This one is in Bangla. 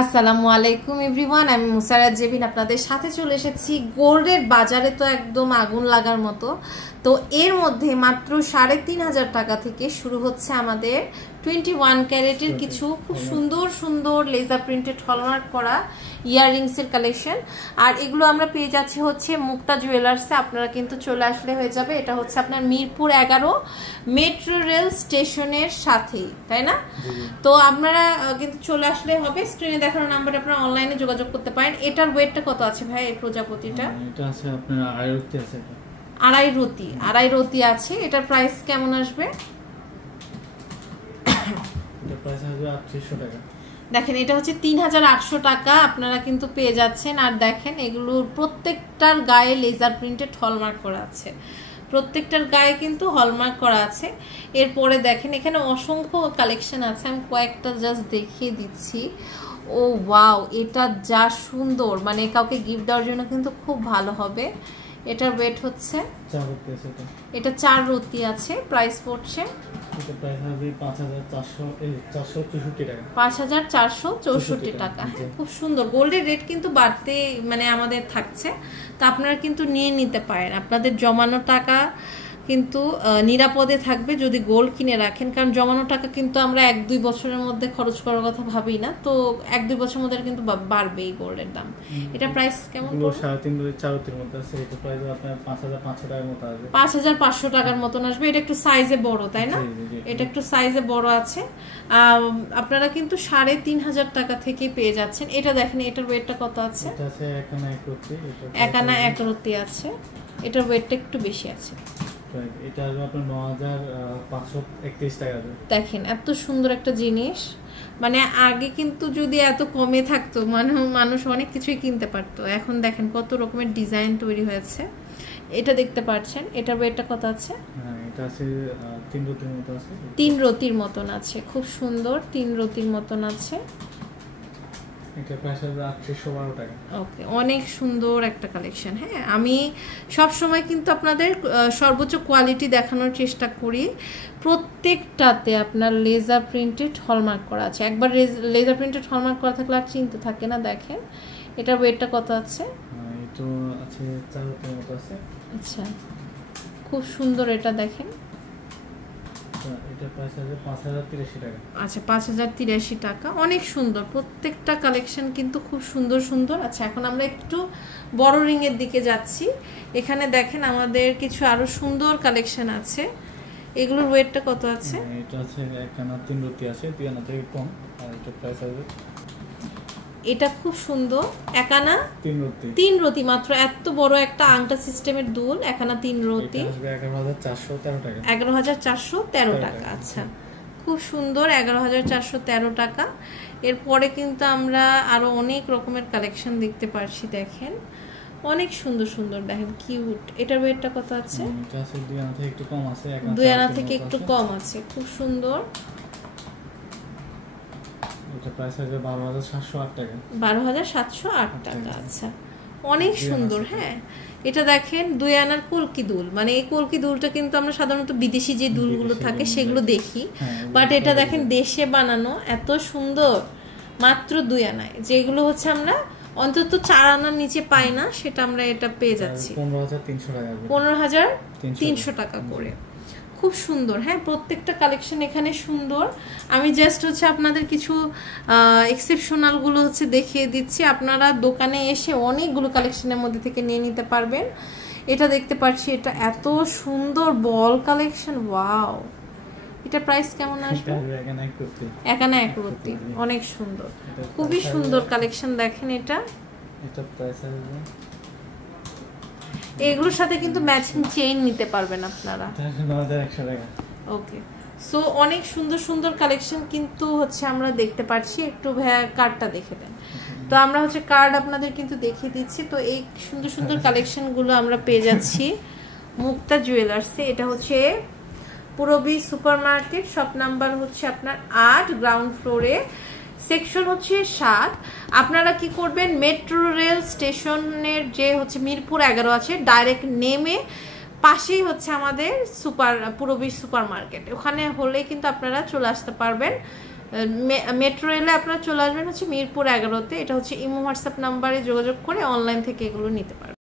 আসসালামু আলাইকুম এভরিওয়ান, আমি মুসারাত জেবিন আপনাদের সাথে চলে এসেছি। গোল্ডের বাজারে তো একদম আগুন লাগার মতো। তো এর মধ্যে মাত্র ৩৫০০ টাকা থেকে শুরু হচ্ছে আমাদের 21 ক্যারেটের কিছু খুব সুন্দর সুন্দর লেজার প্রিন্টেড হলমার্ক করা ইয়াররিংসের কালেকশন। আর এগুলো আমরা পেয়ে যাচ্ছি হচ্ছে মুক্তা জুয়েলার্সে। আপনারা কিন্তু চলে আসলে হয়ে যাবে। এটা হচ্ছে আপনার মিরপুর 11 মেট্রো রেল স্টেশনের সাথেই, তাই না? তো আপনারা কিন্তু চলে আসলে হবে। স্ক্রিনে দেখানো নাম্বারে আপনারা অনলাইনে যোগাযোগ করতে পারেন। এটার ওয়েটটা কত আছে ভাই এই প্রজাপতিটা? এটা আছে আপনার আড়াই রতি আছে। এটার প্রাইস কেমন আসবে? এটা প্রাইস আসবে 3800 টাকা। দেখেন এটা হচ্ছে 3800 টাকা আপনারা কিন্তু পেয়ে যাচ্ছেন। আর দেখেন এগুলোর প্রত্যেকটার গায়ে লেজার প্রিন্টেড হলমার্ক করা আছে, প্রত্যেকটার গায়ে কিন্তু হলমার্ক করা আছে। এরপরে দেখেন এখানে অসংখ্য কালেকশন আছে, আমি কয়েকটা জাস্ট দেখিয়ে দিচ্ছি। ও ওয়াও, এটা যা সুন্দর, মানে কাউকে গিফট দেওয়ার জন্য কিন্তু খুব ভালো হবে। এটার ওয়েট হচ্ছে এটা 4 রতি আছে। প্রাইস পড়ছে এটা প্রাইস হবে 5464 টাকা। 5464 টাকা। খুব সুন্দর। গোল্ডের রেট কিন্তু বাড়তে মানে আমাদের থাকছে, তো আপনারা কিন্তু নিয়ে নিতে পারেন। আপনাদের জমানো টাকা কিন্তু নিরাপদে থাকবে যদি গোল্ড কিনে রাখেন, কারণ জমানো টাকা কিন্তু আমরা 1-2 বছরের মধ্যে খরচ করার কথা ভাবি না। তো 1-2 বছরের মধ্যে কিন্তু বাড়বে এই গোল্ডের দাম। এটা প্রাইস কেমন? 3.5-4 মধ্যে আছে। এটা প্রাইস আপনার 5500 টাকার মতো আসবে। 5500 টাকার মতন আসবে। এটা একটু সাইজে বড়, তাই না? এটা একটু সাইজে বড় আছে। আপনারা কিন্তু 3500 টাকা থেকে পেয়ে যাচ্ছেন। এটা দেখেন এটার ওয়েটটা কত আছে? এটা আছে 1 আনা 1 রতি আছে। এটার ওয়েটটা একটু বেশি আছে। এটা আসবে আপনার 9531 টাকা। দেখেন এত সুন্দর একটা জিনিস, মানে আগে কিন্তু যদি এত কমে থাকতো মানুষ অনেক কিছুই কিনতে পারতো। এখন দেখেন কত রকমের ডিজাইন তৈরি হয়েছে। এটা দেখতে পাচ্ছেন। এটার ওয়েটটা কত আছে? এটা আছে 3 রতির মতো আছে। 3 রতির মতন আছে। খুব সুন্দর 3 রতির মতন আছে। এটা প্রাইস হবে 3812 টাকা। ওকে, অনেক সুন্দর একটা কালেকশন। হ্যাঁ, আমি সব সময় কিন্তু আপনাদের সর্বোচ্চ কোয়ালিটি দেখানোর চেষ্টা করি। প্রত্যেকটাতে আপনার লেজার প্রিন্টেড হলমার্ক করা আছে। একবার লেজার প্রিন্টেড হলমার্ক করা থাকলে আর চিনতে থাকে না। দেখেন এটার ওয়েটটা কত আছে? এটা আছে 4 রতির মতো আছে। আচ্ছা, খুব সুন্দর। এটা দেখেন এটা প্রাইস আছে 5083 টাকা। আচ্ছা, 5083 টাকা। অনেক সুন্দর প্রত্যেকটা কালেকশন কিন্তু খুব সুন্দর সুন্দর। আচ্ছা, এখন আমরা একটু বড় রিং এর দিকে যাচ্ছি। এখানে দেখেন আমাদের কিছু আরো সুন্দর কালেকশন আছে। এগুলোর ওয়েটটা কত আছে? এটা আছে 1 আনা 3 রতি আছে, 2 আনা থেকে কম। আর এটা প্রাইস আছে, এটা খুব সুন্দর 1 আনা 3 রতি মাত্র। এত বড় একটা আংটা সিস্টেমের দুল 1 আনা 3 রতি। এটা আসবে 11413 টাকা। 11413 টাকা। আচ্ছা, খুব সুন্দর 11413 টাকা। এরপরে কিন্তু আমরা আরো অনেক রকমের কালেকশন দেখতে পাচ্ছি। দেখেন অনেক সুন্দর সুন্দর, দেখেন কিউট। এটার ওয়েটটা কত আছে? এটা আছে 2 আনা থেকে একটু কম আছে। 2 আনা থেকে একটু কম আছে। খুব সুন্দর। এটা প্রাইস আছে 12708 টাকা। 12708 টাকা। আচ্ছা, অনেক সুন্দর। হ্যাঁ, এটা দেখেন 2 আনার কলকি দুল। মানে এই কলকি দুলটা কিন্তু আমরা সাধারণত বিদেশি যে দুলগুলো থাকে সেগুলো দেখি, বাট এটা দেখেন দেশে বানানো, এত সুন্দর। মাত্র 2 আনায়, যেগুলো হচ্ছে আমরা অন্তত 4 আনার নিচে পাই না, সেটা আমরা এটা পেয়ে যাচ্ছি 15300 টাকা। 15300 টাকা করে। খুব সুন্দর। হ্যাঁ, প্রত্যেকটা কালেকশন এখানে সুন্দর। আমি জাস্ট হচ্ছে আপনাদের কিছু এক্সেপশনাল গুলো হচ্ছে দেখিয়ে দিচ্ছি। আপনারা দোকানে এসে অনেকগুলো কালেকশনের মধ্যে থেকে নিয়ে নিতে পারবেন। এটা দেখতে পাচ্ছি, এটা এত সুন্দর বল কালেকশন। ওয়াও, এটা প্রাইস কেমন আসবে? 1 আনা 1 রতি। অনেক সুন্দর, খুবই সুন্দর কালেকশন। দেখেন এটা প্রাইস আসবে, এগুলোর সাথে কিন্তু ম্যাচিং চেইন নিতে পারবেন আপনারা। 9100 টাকা। ওকে, সো অনেক সুন্দর সুন্দর কালেকশন কিন্তু হচ্ছে আমরা দেখতে পাচ্ছি। একটু ভাইয়া কার্ডটা দেখে দেন। তো আমরা হচ্ছে কার্ড আপনাদের কিন্তু দেখিয়ে দিচ্ছি। তো এই সুন্দর সুন্দর কালেকশনগুলো আমরা পেয়ে যাচ্ছি মুক্তা জুয়েলার্সে। এটা হচ্ছে Purabi super market, shop number হচ্ছে আপনার 8, গ্রাউন্ড ফ্লোরে, সেকশন হচ্ছে 7। আপনারা কি করবেন, মেট্রো রেল স্টেশনের যে হচ্ছে মিরপুর 11 আছে, ডাইরেক্ট নেমে পাশেই হচ্ছে আমাদের পূরবী সুপার মার্কেট। ওখানে হলে কিন্তু আপনারা চলে আসতে পারবেন। মেট্রো রেলে আপনারা চলে আসবেন হচ্ছে মিরপুর 11-তে। এটা হচ্ছে ইমো হোয়াটসঅ্যাপ নাম্বারে যোগাযোগ করে অনলাইন থেকে এগুলো নিতে পারবেন।